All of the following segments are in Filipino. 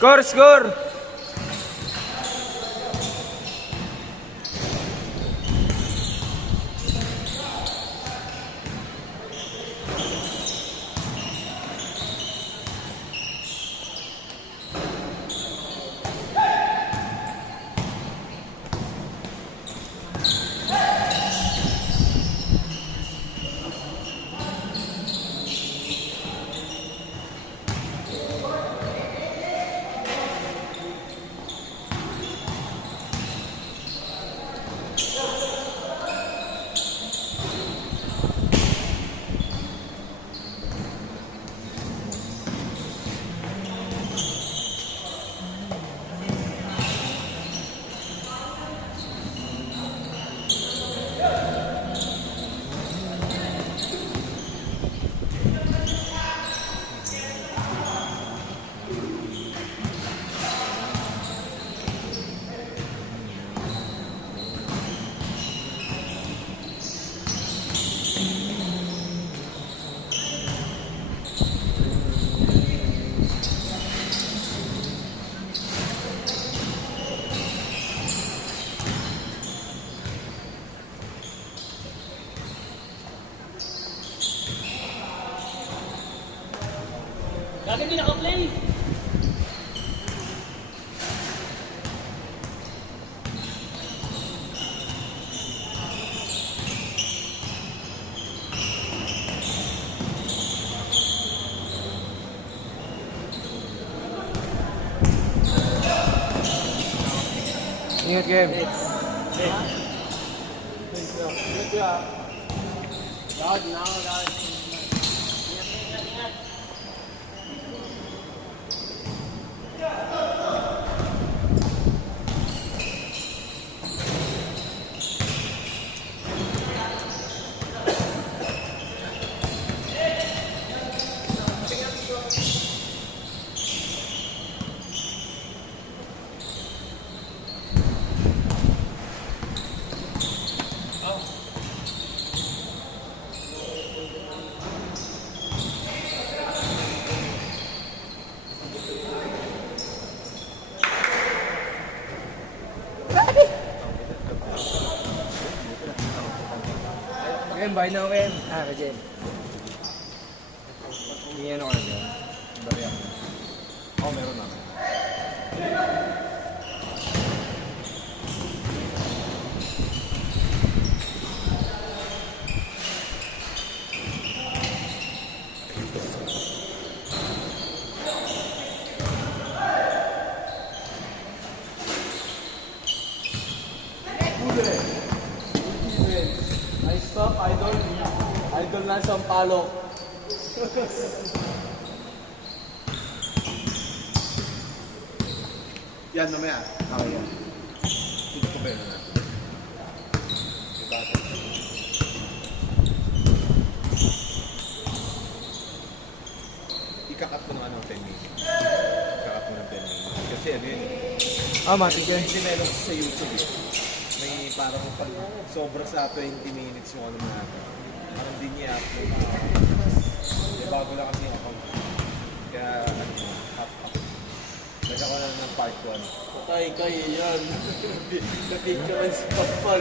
Score, score! Lagi din naka-play. Ingat, Kev. Lord, now, Lord. Kem, bahay na ako, Kem. Jem. Tingnan ako na dyan. Bari ako. Oo, meron na. I stop, idol. Idol na sa palo. Yan, mamaya. Okay, yan. Tutok ko ba yun na? Ikakat mo ng 10 minutes. Ikakat mo ng 10 minutes. Kasi ano yun eh. Matik yan. May dinelong sa YouTube eh. May parang pag sobra sa 20 minutes yung ano na natin. Parang di niya upload. Bago lang kasi yung account. Kaya ano, up. Nagka ko lang ng part 1. Patay kayo yan. Napicturean si Kapal.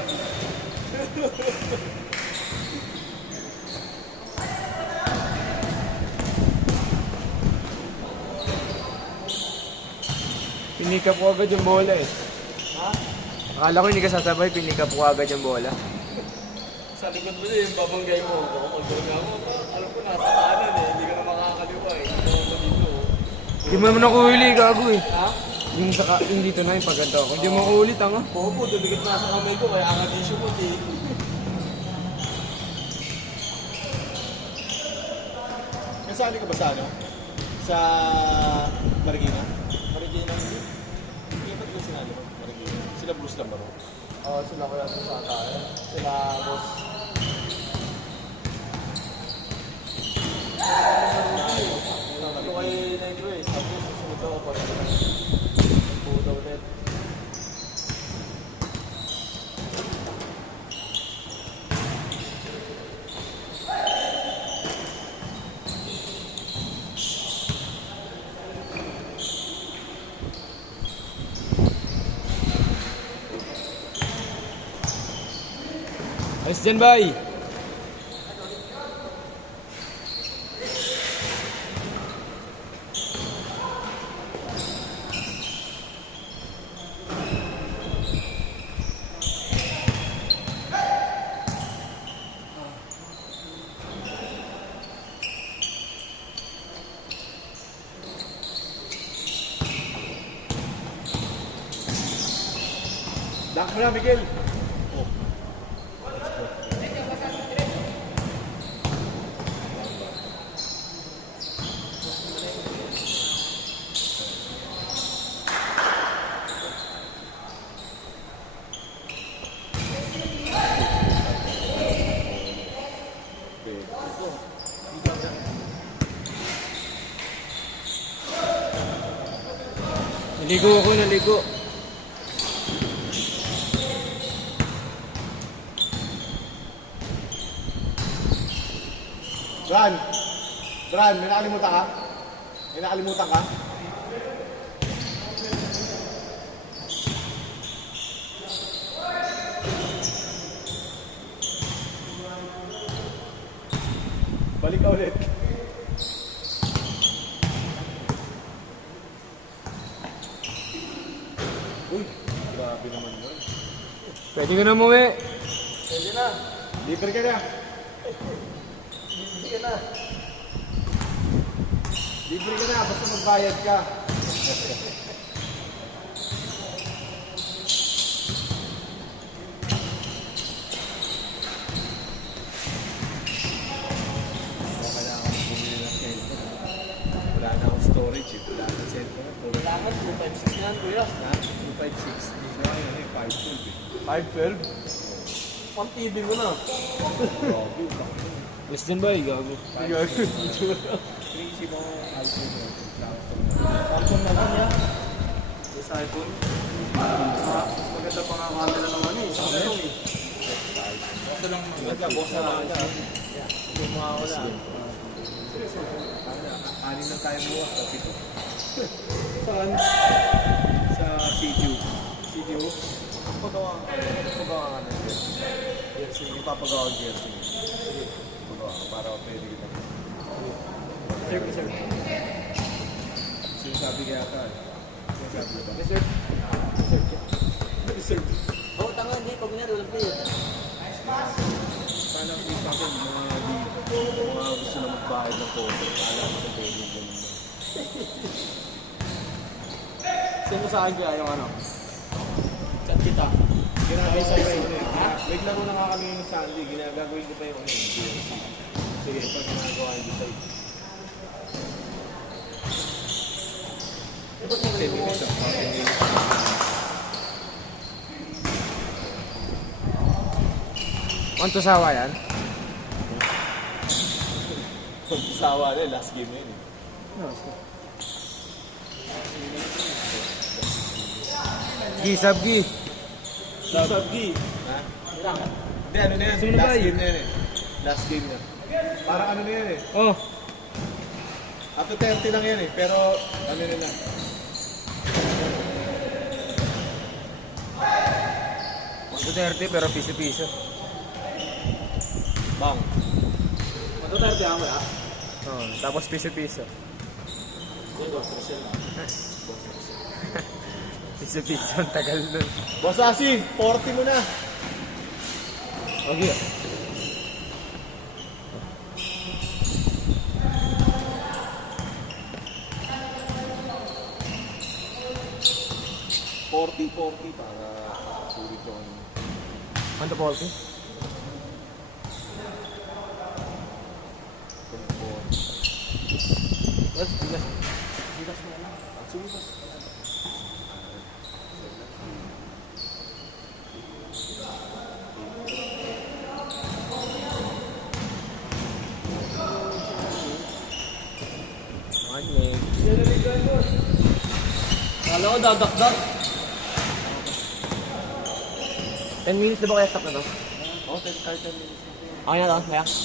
Pinikap ko agad yung bola eh. Ha? Akala ko hindi ka sasabay, pinikap ko agad yung bola. Sa likod mo din, babanggay mo. Magbaga mo. Alam ko nasa kanan eh. Hindi ka na makakaliwa eh. Hindi mo dito. Hindi mo naman ako huli, gago eh. Ha? Yung dito na yung pagganto ako. Hindi mo ako ulit, tanga. Popo, dumigat na sa kamay ko. Kaya ang adisyo mo eh. Nasali ka ba sa ano? Sa Marikina? Marikina hindi. Hindi ba't yung sinali mo? Marikina. Sila Bruce lang ba ro? Oo, sila ko yan sa atay. Sila boss. Ito kay Negro eh. Sabi ko susunod ako pag nagputa ulit. Ayos dyan, bay. Dunk mo na, Miguel. Naligo ako, naligo. Bran, may nakalimutan ka? May nakalimutan ka? Balik ka ulit. Uy, grabe naman yun. Pwede ka na umuwi. Pwede na. Libre ka na. Libre ka na. Libre ka na, basta magbayad ka. Kailangan ko bumili ng cellphone. Wala na akong storage eh. Wala na cellphone. Kailangan 256 yan, kuya. Na? 256. So ayun eh, 512 eh. 512? Pang TV mo na. Grabe. Ayos dyan, bay. Gago. Crazy mo iPhone mo. Samsung naman yan. Sa iPhone. Mas maganda pa nga camera naman eh. Samsung eh. Basta lang maganda. Basta lang maganda. Kung makawala. Anin lang tayo buwa sa pito. Saan? Sa CDU. CDU? Pagawa ka na. Jersey. Ipapagawa ang jersey. Sige. Pagawa ka para pwede kita. Sir. Sinasabi kaya ka. Sinasabi ka ba? Reserve. Reserve. Oo, tanga hindi. Pag nga, walang play. Sana ang sa akin, mga gusto na magbayad ng photo. Alam mo na pwede yung ganun. Send mo sa akin kaya yung ano? Chat kita. Ginagawin sa iyo yun eh. Wait lang muna nga kami yung Sunday. Ginagagawin ko pa yung ano eh. Sige, pag ginagawa yung sa'yo. Anto sawa yan? Sawa na, last game na yun eh. Gi, sabgi. Sabgi. Ha? Hindi, ano na yan? Sino ba Last yun? game na yan eh. Last game na. Parang ano na yan eh. Oh. Up to 30 lang yan eh. Pero ano na lang. Duterte pero piso-piso. Bang. Matutarte ako ya? Oh, tapos piso-piso. Piso-piso, ang tagal nun. Boss Asi, 40 mo na. Okay. 40 para sulit yung ano. Anto po, okay? Yes, bigas. Bigas mo na. Sumipas. Kala ko dadakdak. 10 minutes na ba kaya stop na to? Oh, 10 minutes. Okay na to, kaya?